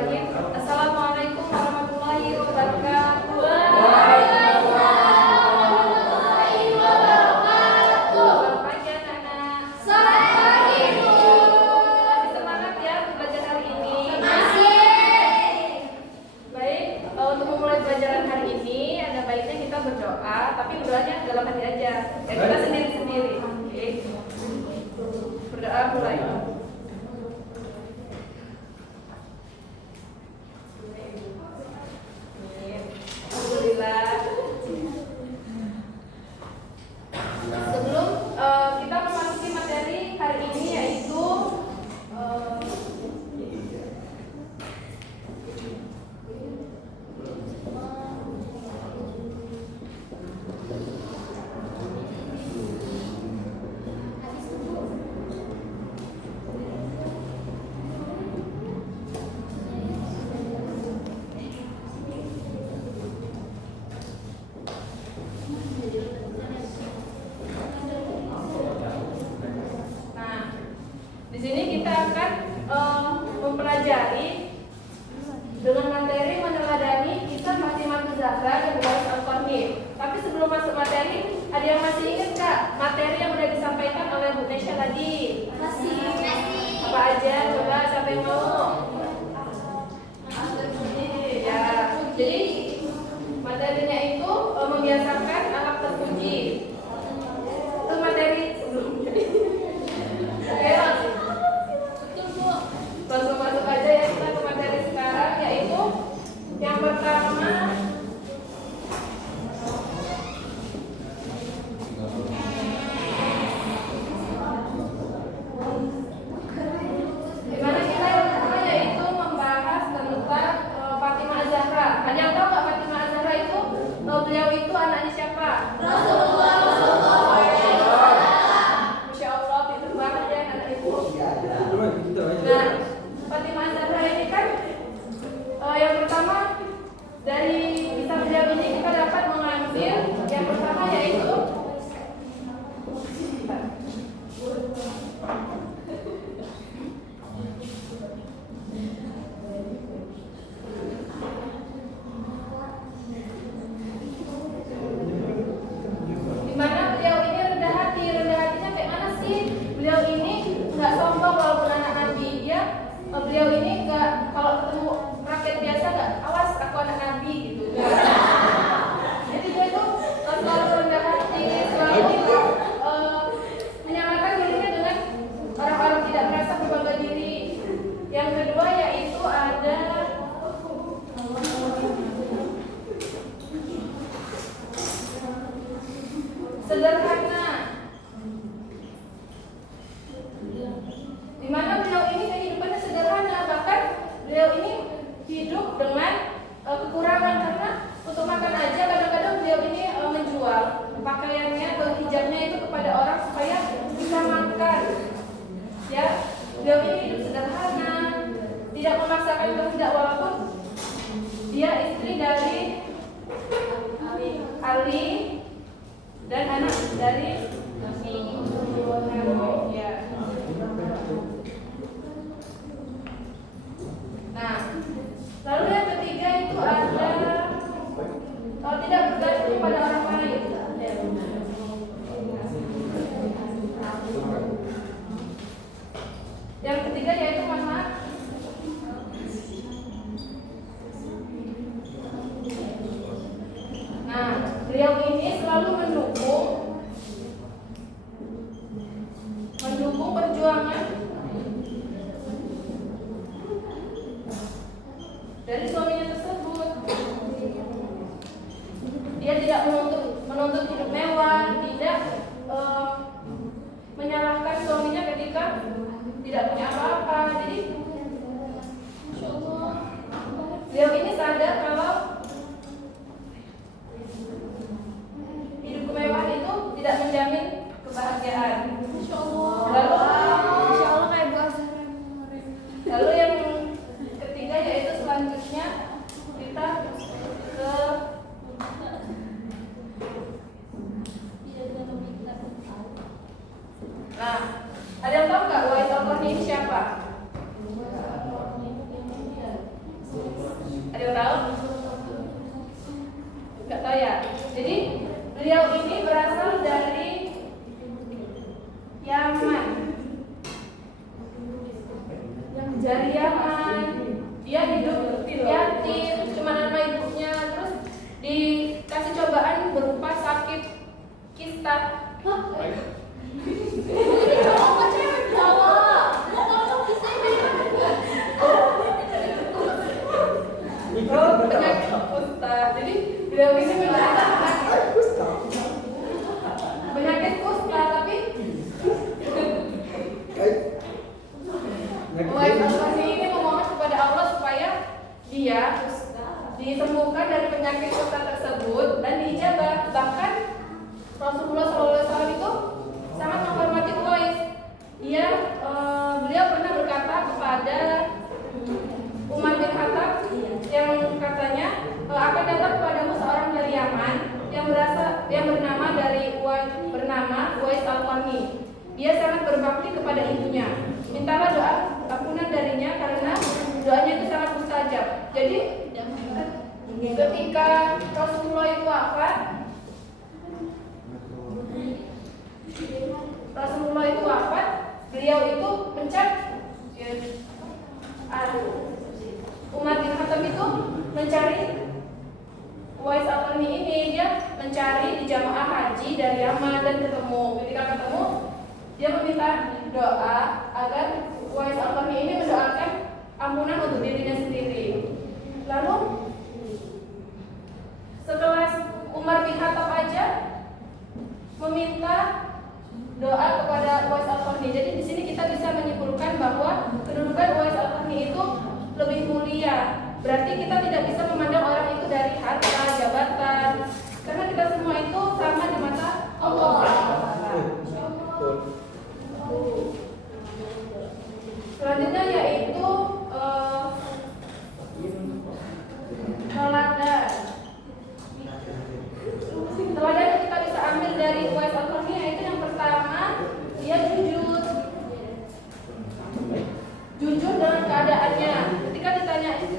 Bismillahirrahmanirrahim. Assalamualaikum warahmatullahi wabarakatuh. Selamat pagi anak-anak. Selamat pagi, Bu. Masih semangat ya untuk belajar hari ini? Masih. Baik, untuk memulai pelajaran hari ini ada baiknya kita berdoa, tapi berdoanya dalam hati aja. Ya kita sendiri-sendiri. Oke. Berdoa mulai. Alhamdulillah. Sebelum kita memasuki materi hari ini yaitu di sini kita akan mempelajari dengan materi meneladani kisah Fatimah Zahra dan Uwais Al-Qarni. Tapi sebelum masuk materi, ada yang masih ingat Kak materi yang sudah disampaikan oleh Bu Nesya tadi? Masih. Apa aja? Coba siapa yang mau? Ya, jadi materinya itu membiasakan alat terpuji. Itu materi sebelumnya. Oke, langsung masuk aja ya kita ke materi sekarang, yaitu yang pertama dimana kita yang pertama yaitu membahas tentang Fatimah Zahra. Ada yang tahu nggak Fatimah Zahra itu beliau itu anaknya siapa? Rasulullah. Masya Allah, pintar banget ya anak ibu. Nah, Fatimah Zahra ini kan yang pertama dari kisah beliau ini kita dapat mengambil yang pertama yaitu dimana beliau ini rendah hati. Rendah hatinya kayak mana sih? Beliau ini nggak sombong walaupun anak Nabi. Beliau ini nggak, kalau ketemu rakyat biasa nggak, awas aku anak Nabi gitu. Jadi dia itu selalu rendah hati, selalu menyamakan dirinya dengan orang-orang tidak merasa berbangga diri. Yang kedua yaitu ada sederhana, dimana beliau ini kehidupannya sederhana, bahkan beliau ini hidup dengan kekurangan karena untuk makan aja kadang-kadang beliau ini menjual pakaiannya atau hijabnya itu kepada orang supaya bisa makan. Ya, beliau ini hidup sederhana, tidak memaksakan kehendak walaupun dia istri dari Ali dan anak dari ya. Nah, lalu yang ketiga itu ada tidak bergantung pada orang lain. Yang ketiga yaitu mana? Nah, beliau ini selalu mendukung perjuangan dari suaminya tersebut. Dia tidak menuntut hidup mewah, tidak menyalahkan suaminya ketika tidak punya apa-apa. Jadi, Masya Allah, beliau ini sadar kalau hidup kemewahan itu tidak menjamin kebahagiaan. Masya Allah. Masya Allah kayak Bu Azhar. Lalu yang ketiga yaitu selanjutnya kita ke nah, ada yang tahu nggak Uwais Al-Qarni ini siapa? kediaman, dia hidup yatim, cuma nama ibunya, terus dikasih cobaan berupa sakit kista. Penyakit kusta. Jadi beliau ini menderita penyakit kusta, tapi Uwais Al-Qarni ini memohon kepada Allah supaya dia disembuhkan dari penyakit kusta tersebut dan diijabah. Bahkan Rasulullah SAW itu sangat menghormati Uwais. Beliau pernah berkata kepada Umar bin Khattab yang katanya akan datang kepadamu seorang dari Yaman yang bernama Uwais Al-Qarni. Dia sangat berbakti kepada ibunya. Mintalah doa ampunan darinya karena doanya itu sangat mustajab. Jadi ketika Rasulullah itu wafat, beliau itu Umar bin Khattab itu mencari Uwais Al-Qarni ini. Dia mencari di jamaah haji dari Yaman dan ketemu. Ketika ketemu, dia meminta doa agar Uwais Al-Qarni ini mendoakan ampunan untuk dirinya sendiri. Lalu sekelas Umar bin Khattab aja meminta doa kepada Uwais Al-Qarni. Jadi di sini kita bisa menyimpulkan bahwa kedudukan Uwais Al-Qarni itu lebih mulia. Berarti kita tidak bisa memandang orang itu dari harta, jabatan, karena kita semua itu sama di mata Allah. Selanjutnya yaitu teladan. Teladan yang kita bisa ambil dari Uwais Al-Qarni yaitu yang pertama, dia jujur dengan keadaannya. Ketika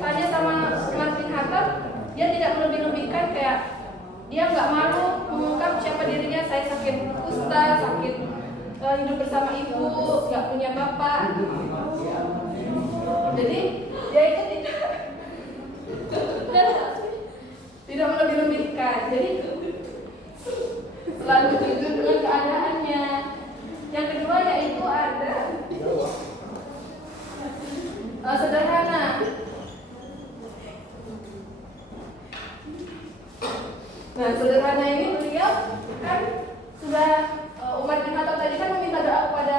tanya sama Umar bin Khattab, dia tidak melebih-lebihkan, kayak dia nggak malu mengungkap siapa dirinya. Saya sakit kusta, sakit hidup bersama ibu, nggak punya bapak. Jadi dia itu tidak melebih-lebihkan. Jadi selalu jujur dengan keadaannya. Yang kedua yaitu ada sederhana. Nah, sederhana ini beliau kan sudah Umar bin Khattab tadi kan meminta doa kepada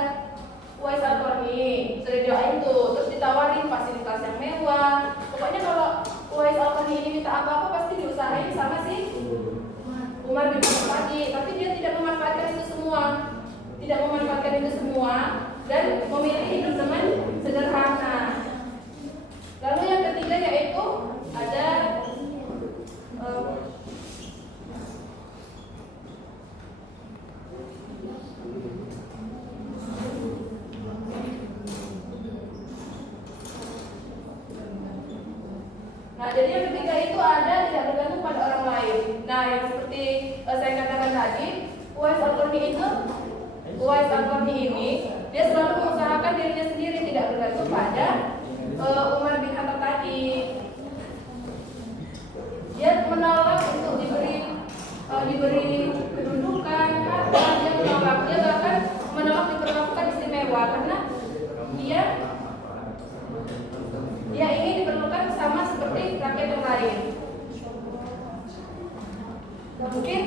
Uwais Al-Qarni, sudah doain tuh, terus ditawarin fasilitas yang mewah. Pokoknya kalau Uwais Al-Qarni ini minta apa-apa pasti diusahain sama si Umar bin Khattab tadi. Tapi dia tidak memanfaatkan itu semua, dan memilih hidup dengan sederhana. Lalu yang ketiga yaitu ada jadi yang ketiga itu ada tidak bergantung pada orang lain. Nah, yang seperti saya katakan tadi, Uwais Al-Qarni ini dia selalu mengusahakan dirinya sendiri, tidak bergantung pada Umar bin Khattab tadi. Dia menolak untuk diberi kedudukan, harta. Dia bahkan menolak diperlakukan istimewa karena dia ingin diperlakukan sama seperti rakyat yang lain. Mungkin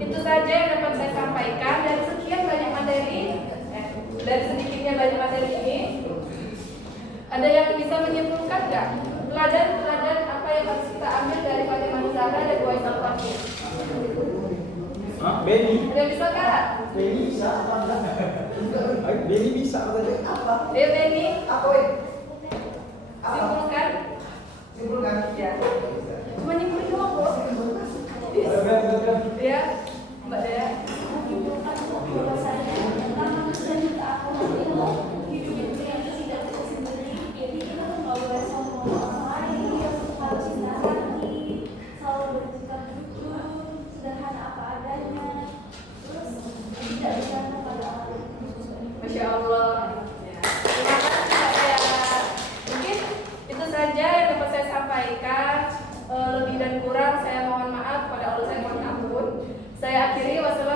itu saja yang dapat saya sampaikan dari sekian banyak materi, dari sedikitnya banyak materi ini. Ada yang bisa menyimpulkan nggak? Teladan apa yang harus kita ambil dari Fatimah Zahra dan Uwais Al-Qarni? Benny. Ada bisa kak? Benny bisa apa enggak? Benny bisa apa? Benny. Apa weh? Simpulkan. Ya. Cuma nyimpulin doang kok. Ya, Mbak Dea. Masya Allah. Terima kasih Mbak Dea. kurang saya mohon maaf, pada Allah saya mohon ampun. Saya akhiri, wassalamualaikum